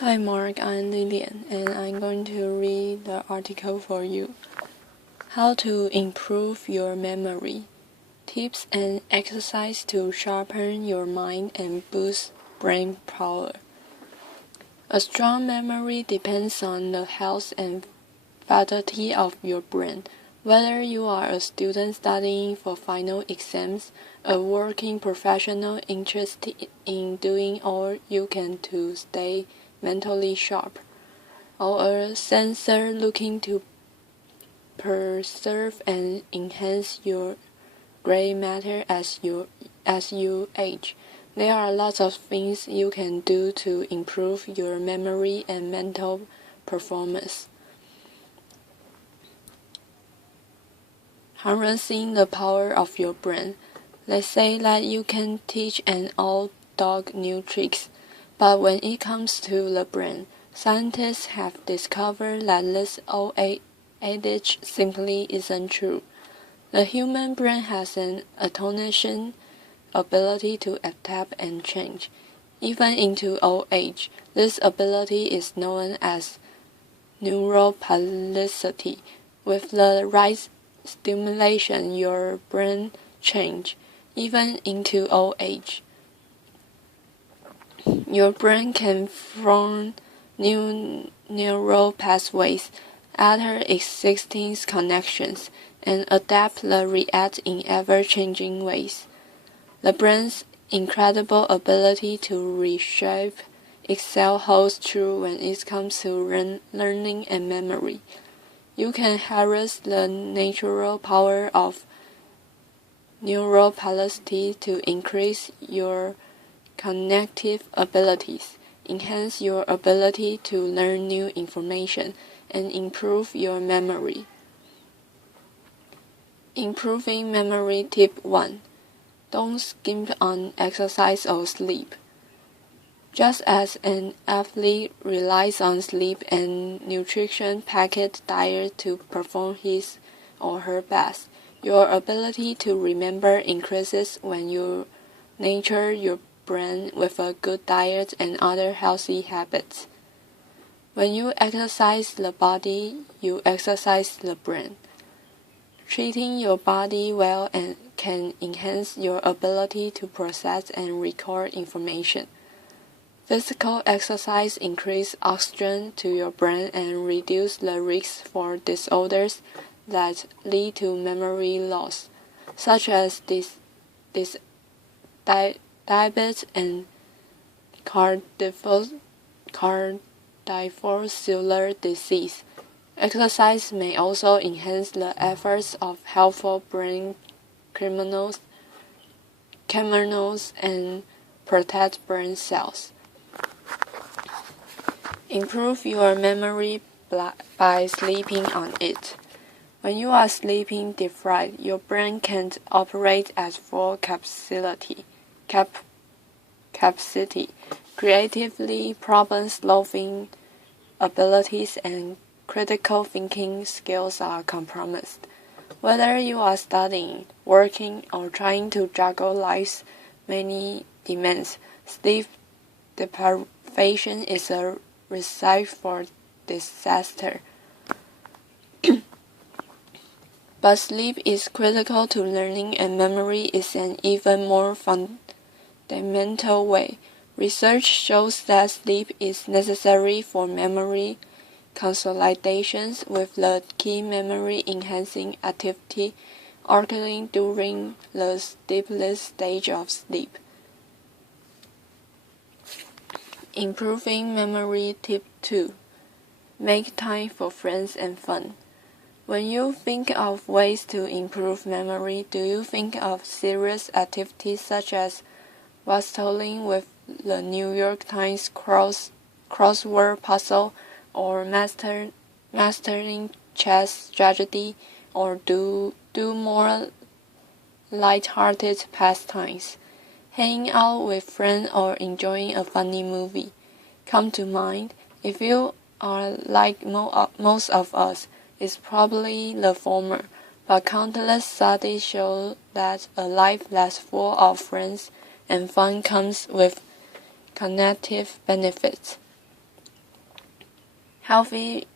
Hi Mark, I'm Lillian, and I'm going to read the article for you. How to improve your memory. Tips and exercise to sharpen your mind and boost brain power. A strong memory depends on the health and vitality of your brain. Whether you are a student studying for final exams, a working professional interested in doing all you can to stay mentally sharp, or a sensor looking to preserve and enhance your gray matter as you age. There are lots of things you can do to improve your memory and mental performance. Harnessing the power of your brain. Let's say that you can teach an old dog new tricks, but when it comes to the brain, scientists have discovered that this old adage simply isn't true. The human brain has an astonishing ability to adapt and change, even into old age. This ability is known as neuroplasticity. With the right stimulation, your brain change, even into old age. Your brain can form new neural pathways, alter existing connections, and adapt the react in ever-changing ways. The brain's incredible ability to reshape itself holds true when it comes to learning and memory. You can harness the natural power of neuroplasticity to increase your cognitive abilities, enhance your ability to learn new information, and improve your memory. Improving memory tip 1. Don't skimp on exercise or sleep. Just as an athlete relies on sleep and nutrition-packed diet to perform his or her best, your ability to remember increases when you nurture your brain with a good diet and other healthy habits. When you exercise the body, you exercise the brain. Treating your body well can enhance your ability to process and record information. Physical exercise increases oxygen to your brain and reduces the risk for disorders that lead to memory loss, such as diabetes and cardiovascular disease. Exercise may also enhance the efforts of helpful brain chemicals and protect brain cells. Improve your memory by sleeping on it. When you are sleeping deprived, your brain can't operate at full capacity. Creatively problem-solving abilities and critical thinking skills are compromised. Whether you are studying, working, or trying to juggle life's many demands, sleep deprivation is a recipe for disaster. But sleep is critical to learning, and memory is an even more fundamental way. Research shows that sleep is necessary for memory consolidations, with the key memory-enhancing activity occurring during the deepest stage of sleep. Improving memory tip 2. Make time for friends and fun. When you think of ways to improve memory, do you think of serious activities such as wrestling with the New York Times crossword puzzle, or mastering chess strategy, or do more light-hearted pastimes? Hanging out with friends or enjoying a funny movie come to mind? If you are like most of us, it's probably the former, but countless studies show that a life that's full of friends and fun comes with cognitive benefits. Healthy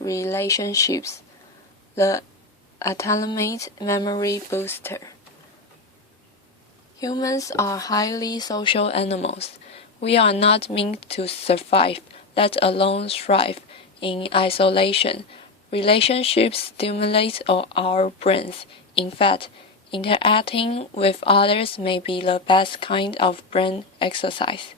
relationships. The ultimate memory booster. Humans are highly social animals. We are not meant to survive, let alone thrive, in isolation. Relationships stimulate our brains. In fact, interacting with others may be the best kind of brain exercise.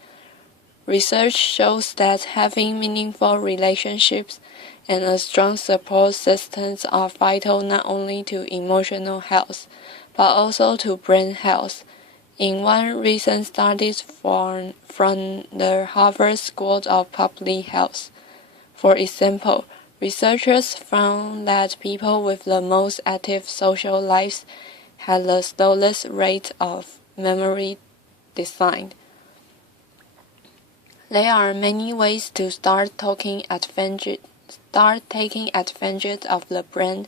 Research shows that having meaningful relationships and a strong support system are vital not only to emotional health, but also to brain health. In one recent study from the Harvard School of Public Health, for example, researchers found that people with the most active social lives had the slowest rate of memory decline. There are many ways to start taking advantage of the brain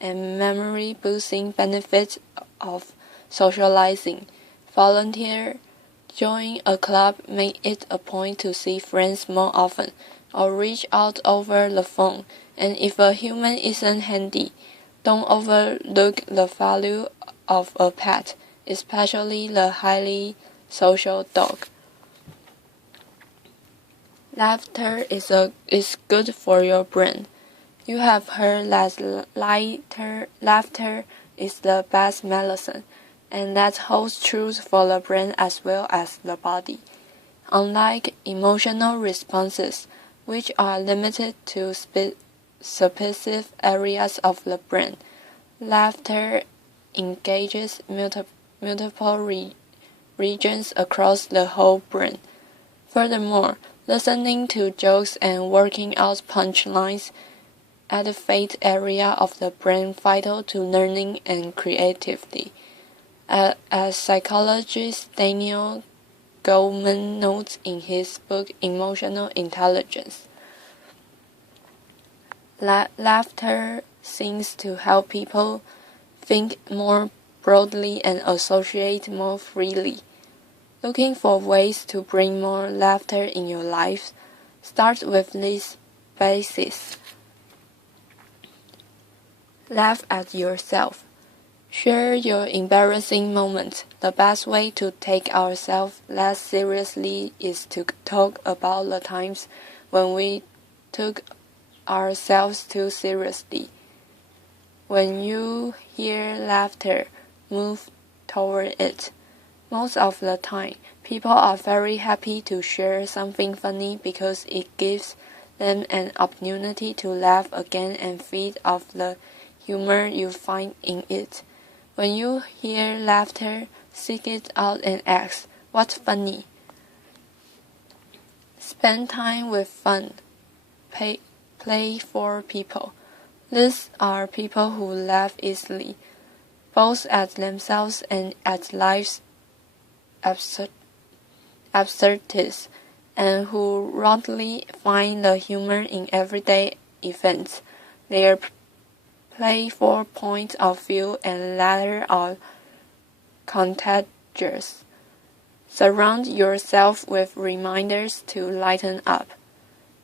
and memory-boosting benefits of socializing. Volunteer, join a club, make it a point to see friends more often, or reach out over the phone. And if a human isn't handy, don't overlook the value of a pet, especially the highly social dog. Laughter is good for your brain. You have heard that laughter is the best medicine, and that holds true for the brain as well as the body. Unlike emotional responses, which are limited to specific areas of the brain, laughter engages multiple regions across the whole brain. Furthermore, listening to jokes and working out punchlines activate areas of the brain vital to learning and creativity. As psychologist Daniel Goleman notes in his book Emotional Intelligence, laughter seems to help people think more broadly and associate more freely. Looking for ways to bring more laughter in your life? Start with this basis. Laugh at yourself. Share your embarrassing moments. The best way to take ourselves less seriously is to talk about the times when we took ourselves too seriously. When you hear laughter, move toward it. Most of the time, people are very happy to share something funny because it gives them an opportunity to laugh again and feed off the humor you find in it. When you hear laughter, seek it out and ask, "What's funny?" Spend time with fun, playful people. These are people who laugh easily, both at themselves and at life's absurdities, and who readily find the humor in everyday events. Their playful point of view and laughter are contagious. Surround yourself with reminders to lighten up.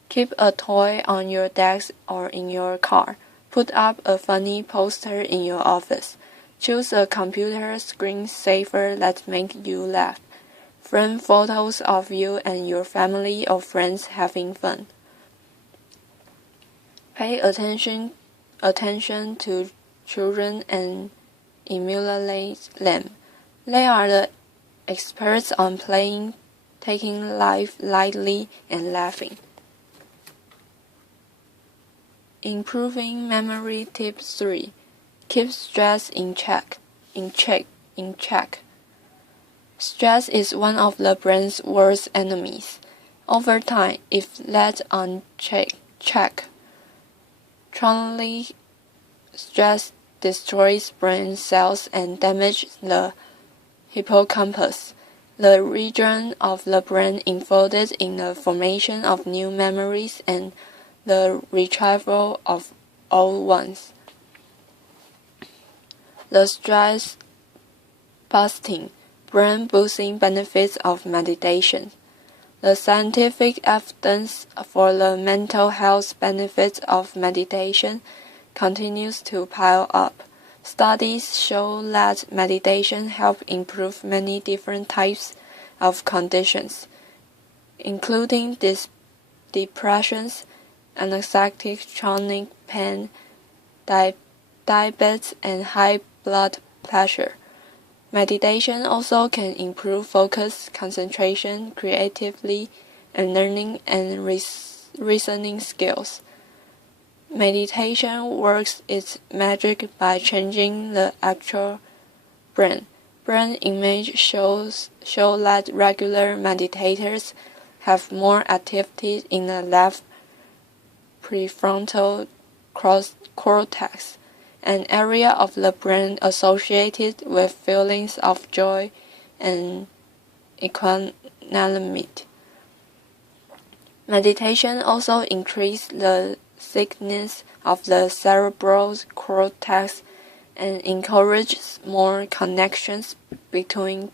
Keep a toy on your desk or in your car. Put up a funny poster in your office. Choose a computer screensaver that makes you laugh. Frame photos of you and your family or friends having fun. Pay attention to children and emulate them. They are the experts on playing, taking life lightly, and laughing. Improving memory tip 3. Keep stress in check. Stress is one of the brain's worst enemies. Over time, if left unchecked, chronic stress destroys brain cells and damages the hippocampus, the region of the brain involved in the formation of new memories and the retrieval of old ones. The stress-busting, brain-boosting benefits of meditation. The scientific evidence for the mental health benefits of meditation continues to pile up. Studies show that meditation helps improve many different types of conditions, including depressions, anxiety, chronic pain, diabetes, and high blood pressure. Meditation also can improve focus, concentration, creativity, and learning and reasoning skills. Meditation works its magic by changing the actual brain. Brain image show that regular meditators have more activity in the left prefrontal cortex, an area of the brain associated with feelings of joy and equanimity. Meditation also increases the thickness of the cerebral cortex and encourages more connections between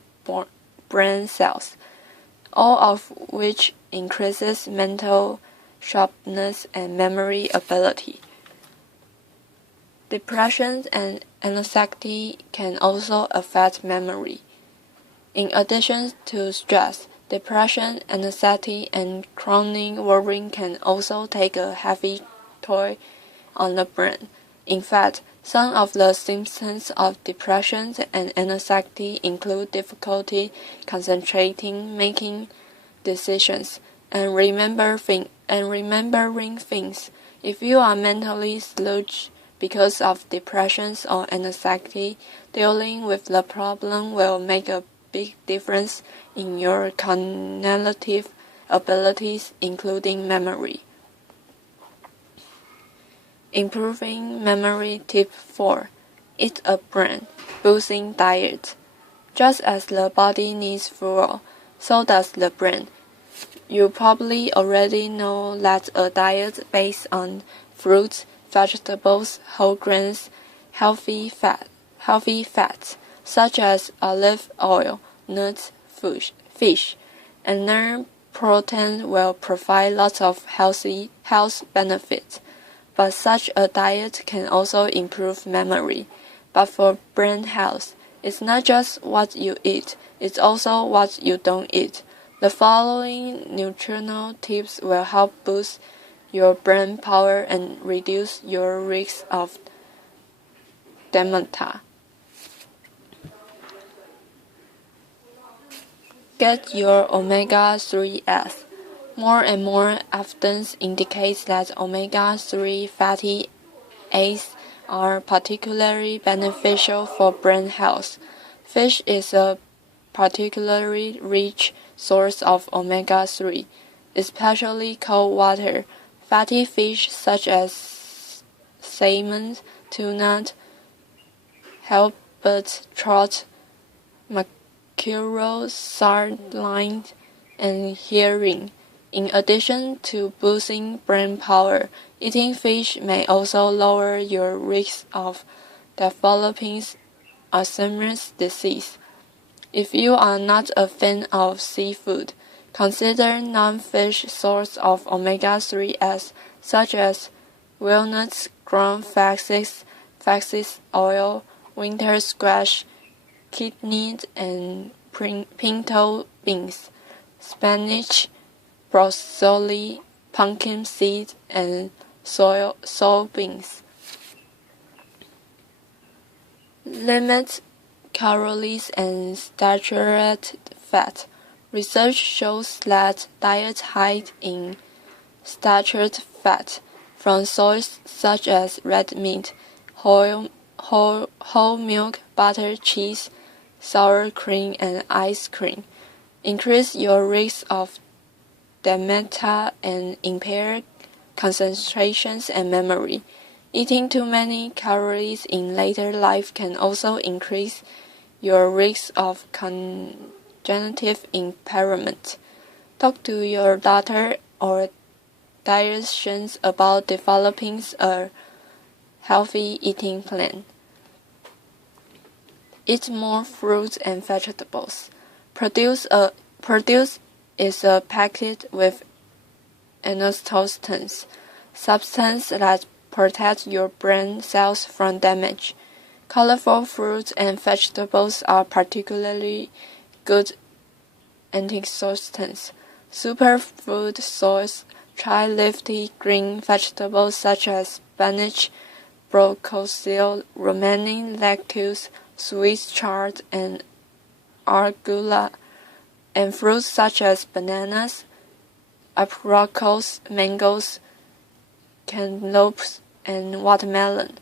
brain cells, all of which increases mental sharpness and memory ability. Depression and anxiety can also affect memory. In addition to stress, depression, anxiety, and chronic worrying can also take a heavy toll on the brain. In fact, some of the symptoms of depression and anxiety include difficulty concentrating, making decisions, and remembering things. If you are mentally sluggish because of depression or anxiety, dealing with the problem will make a big difference in your cognitive abilities, including memory. Improving memory tip 4. Eat a brain-boosting diet. Just as the body needs fuel, so does the brain. You probably already know that a diet based on fruits, vegetables, whole grains, healthy fats, such as olive oil, nuts, fish, and lean protein will provide lots of health benefits. But such a diet can also improve memory. But for brain health, it's not just what you eat, it's also what you don't eat. The following nutritional tips will help boost your brain power and reduce your risk of dementia. Get your omega-3s. More and more evidence indicates that omega-3 fatty acids are particularly beneficial for brain health. Fish is a particularly rich source of omega-3, especially cold water. Fatty fish such as salmon, tuna, halibut, trout, mackerel, sardine, and herring. In addition to boosting brain power, eating fish may also lower your risk of developing Alzheimer's disease. If you are not a fan of seafood, consider non-fish sources of omega-3s such as walnuts, ground flax oil, winter squash, kidney and pinto beans, spinach, broccoli, pumpkin seed, and soybeans. Limit calories and saturated fat. Research shows that diets high in saturated fat from sources such as red meat, whole milk, butter, cheese, sour cream, and ice cream increase your risk of dementia and impair concentrations and memory. Eating too many calories in later life can also increase your risk of cognitive impairment. Talk to your doctor or dietitian about developing a healthy eating plan. Eat more fruits and vegetables. Produce is packed with inositol, substance that protects your brain cells from damage. Colorful fruits and vegetables are particularly good antioxidants. Superfood source: try leafy green vegetables such as spinach, broccoli, romaine lettuce, Swiss chard, and arugula, and fruits such as bananas, apricots, mangoes, cantaloupes, and watermelon.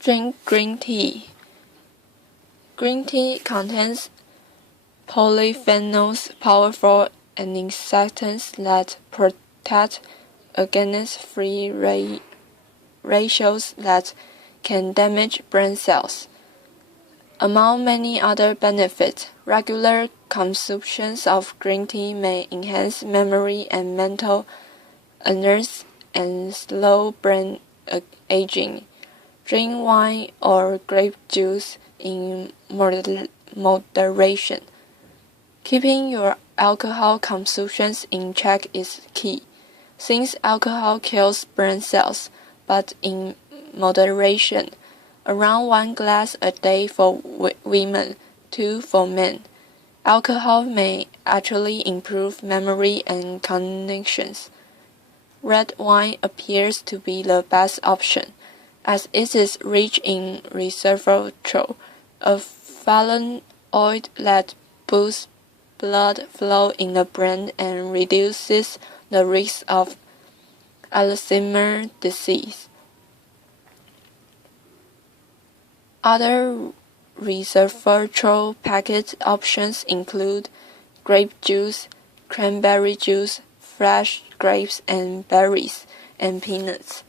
Drink green tea. Green tea contains polyphenols, powerful antioxidants that protect against free radicals that can damage brain cells. Among many other benefits, regular consumption of green tea may enhance memory and mental alertness and slow brain aging. Drink wine or grape juice in moderation. Keeping your alcohol consumption in check is key, since alcohol kills brain cells, but in moderation. Around 1 glass a day for women, 2 for men. Alcohol may actually improve memory and connections. Red wine appears to be the best option, as it is rich in resveratrol, a flavonoid that boosts blood flow in the brain and reduces the risk of Alzheimer's disease. Other resveratrol packaged options include grape juice, cranberry juice, fresh grapes and berries, and peanuts.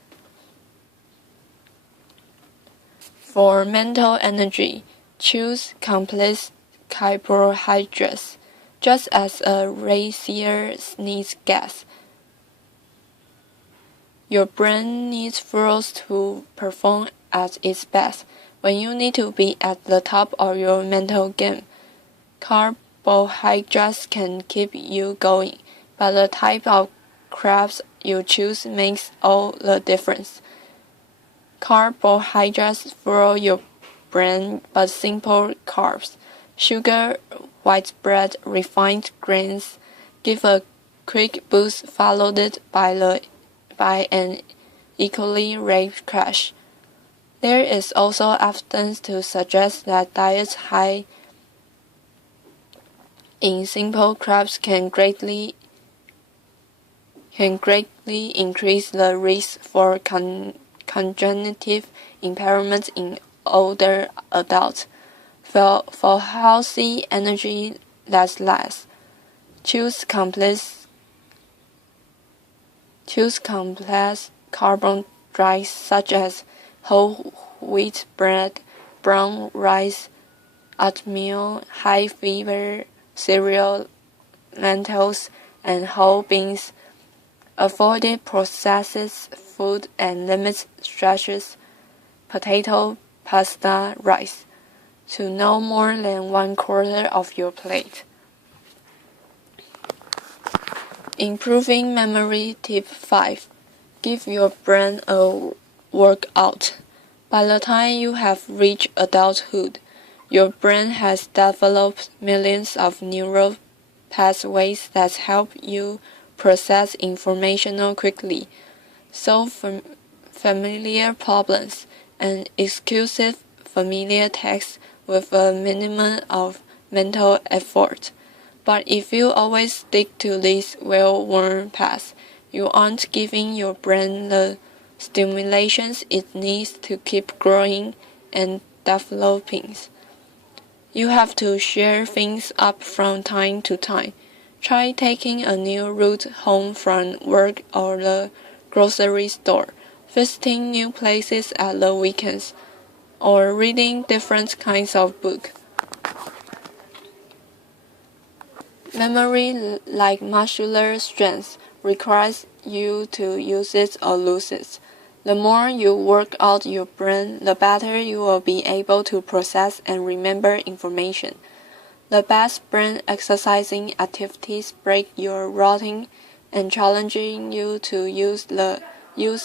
For mental energy, choose complex carbohydrates. Just as a racer needs gas, your brain needs fuel to perform at its best. When you need to be at the top of your mental game, carbohydrates can keep you going, but the type of carbs you choose makes all the difference. Carbohydrates fuel your brain, but simple carbs, sugar, white bread, refined grains, give a quick boost followed by an equally rapid crash. There is also evidence to suggest that diets high in simple carbs can greatly increase the risk for cognitive impairment in older adults. For healthy energy that lasts, choose complex carbohydrates such as whole wheat bread, brown rice, oatmeal, high fiber cereal, lentils, and whole beans. Avoid processed food and limit starches, potato, pasta, rice, to no more than 1/4 of your plate. Improving memory tip 5. Give your brain a workout. By the time you have reached adulthood, your brain has developed millions of neural pathways that help you process information quickly, solve familiar problems, and execute familiar tasks with a minimum of mental effort. But if you always stick to this well-worn path, you aren't giving your brain the stimulations it needs to keep growing and developing. You have to share things up from time to time. Try taking a new route home from work or the grocery store, visiting new places at the weekends, or reading different kinds of books. Memory, like muscular strength, requires you to use it or lose it. The more you work out your brain, the better you will be able to process and remember information. The best brain exercising activities break your routine and challenging you to use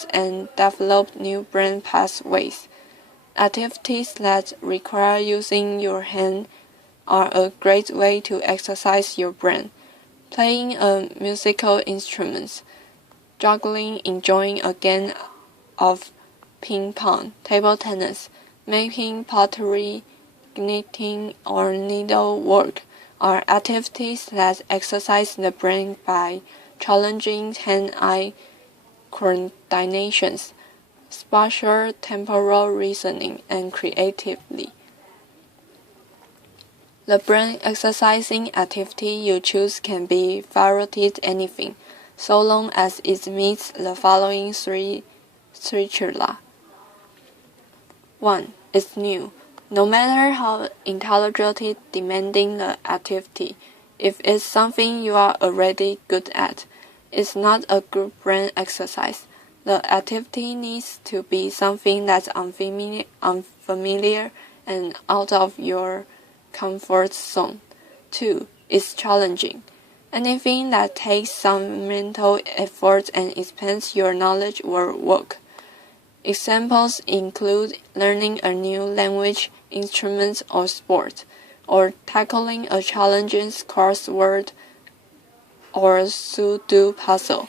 and develop new brain pathways. Activities that require using your hand are a great way to exercise your brain. Playing a musical instrument, juggling, enjoying a game of ping pong, table tennis, making pottery, knitting, or needlework are activities that exercise the brain by challenging hand-eye coordinations, spatial temporal reasoning, and creativity. The brain exercising activity you choose can be varied anything, so long as it meets the following three criteria. 1. It's new. No matter how intelligently demanding the activity, if it's something you are already good at, it's not a good brain exercise. The activity needs to be something that's unfamiliar and out of your comfort zone. 2. It's challenging. Anything that takes some mental effort and expands your knowledge will work. Examples include learning a new language, instrument, or sport, or tackling a challenging crossword or Sudoku puzzle.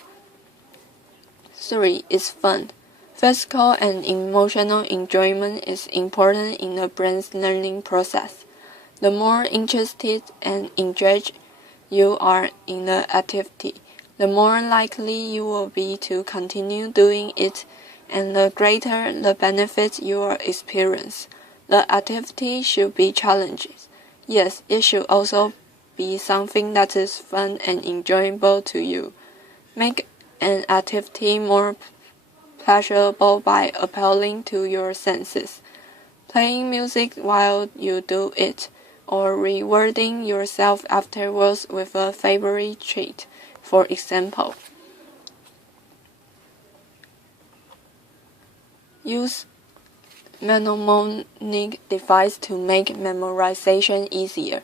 3. It's fun. Physical and emotional enjoyment is important in the brain's learning process. The more interested and engaged you are in the activity, the more likely you will be to continue doing it, and the greater the benefits you will experience. The activity should be challenging. Yes, it should also be something that is fun and enjoyable to you. Make an activity more pleasurable by appealing to your senses. Playing music while you do it, or rewarding yourself afterwards with a favorite treat, for example. Use mnemonic device to make memorization easier.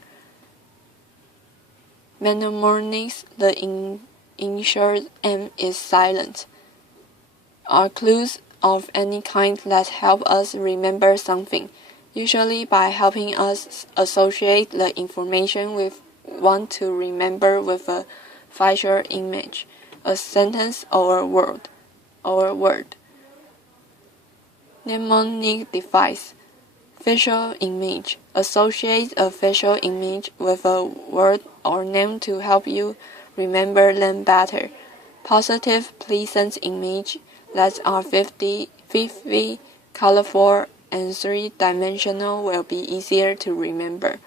Mnemonics, the initial M is silent, are clues of any kind that help us remember something, usually by helping us associate the information we want to remember with a visual image, a sentence, or a word. Mnemonic device. Visual image. Associate a visual image with a word or name to help you remember them better. Positive, pleasant images that are vivid, colorful, and three-dimensional will be easier to remember.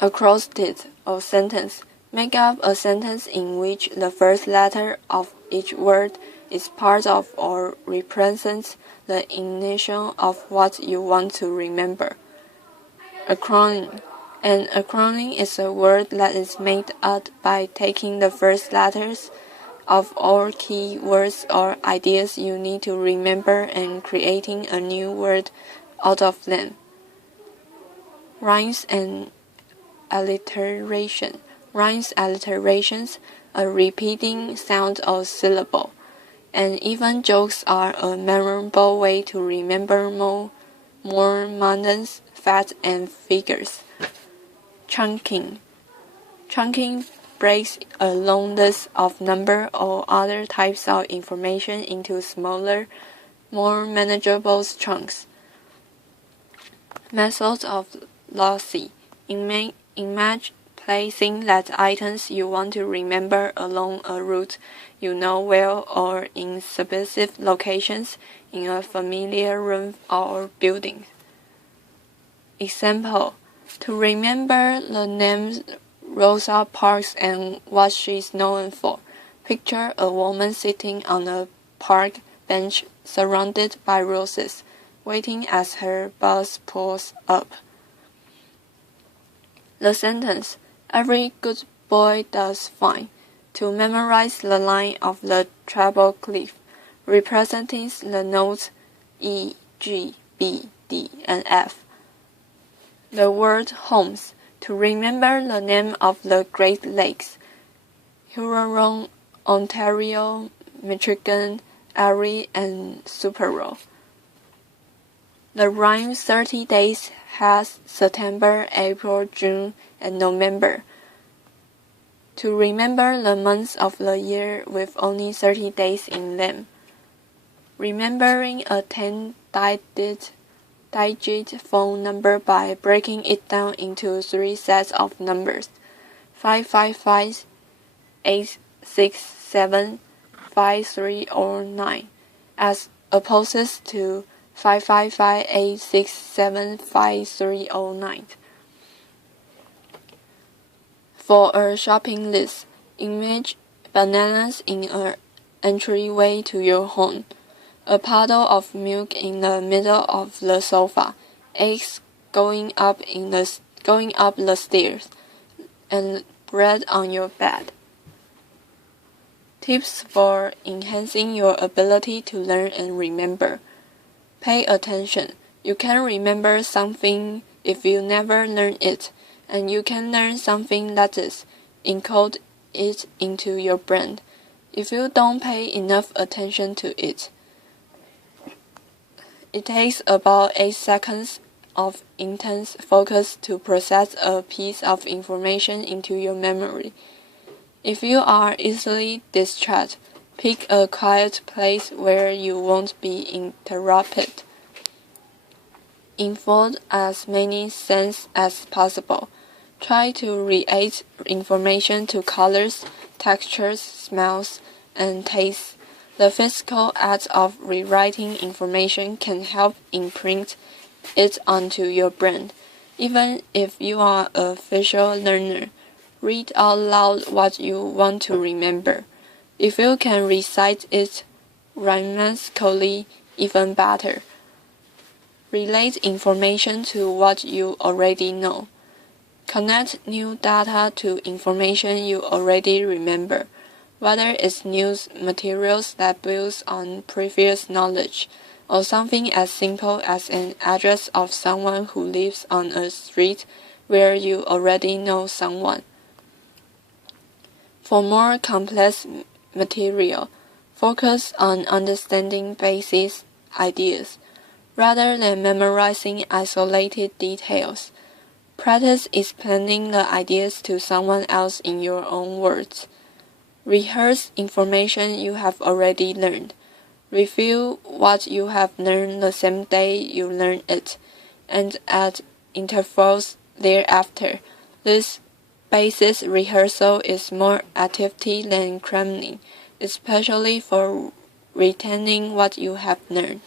Acrostic or sentence. Make up a sentence in which the first letter of each word is part of or represents the initial of what you want to remember. Acronym. An acronym is a word that is made up by taking the first letters of all key words or ideas you need to remember and creating a new word out of them. Rhymes and alliteration. Rhymes, alliterations, a repeating sound or syllable, and even jokes are a memorable way to remember more mundane facts and figures. Chunking. Chunking breaks a long list of number or other types of information into smaller, more manageable chunks. Methods of lossy. Imagine placing that items you want to remember along a route you know well or in specific locations in a familiar room or building. Example, to remember the names Rosa Parks and what she's known for, picture a woman sitting on a park bench surrounded by roses, waiting as her bus pulls up. The sentence, every good boy does fine, to memorize the line of the treble clef, representing the notes E, G, B, D, and F. the word homes to remember the name of the Great Lakes: Huron, Ontario, Michigan, Erie, and Superior. The rhyme 30 days has September, April, June, and November. To remember the months of the year with only 30 days in them. Remembering a 10-digit phone number by breaking it down into 3 sets of numbers: 555, 867, 5309, as opposed to 555, 867, 5309. For a shopping list, image bananas in an entryway to your home, a puddle of milk in the middle of the sofa, eggs going up the stairs, and bread on your bed. Tips for enhancing your ability to learn and remember. Pay attention. You can remember something if you never learn it, and you can learn something that is, encode it into your brain if you don't pay enough attention to it. It takes about 8 seconds of intense focus to process a piece of information into your memory. If you are easily distracted, pick a quiet place where you won't be interrupted. Infold as many senses as possible. Try to relate information to colors, textures, smells, and tastes. The physical act of rewriting information can help imprint it onto your brain. Even if you are a visual learner, read out loud what you want to remember. If you can recite it rhythmically, even better. Relate information to what you already know. Connect new data to information you already remember, whether it's news materials that builds on previous knowledge, or something as simple as an address of someone who lives on a street where you already know someone. For more complex material, focus on understanding basic ideas, rather than memorizing isolated details. Practice explaining the ideas to someone else in your own words. Rehearse information you have already learned. Review what you have learned the same day you learn it, and at intervals thereafter. This basis rehearsal is more activity than cramming, especially for retaining what you have learned.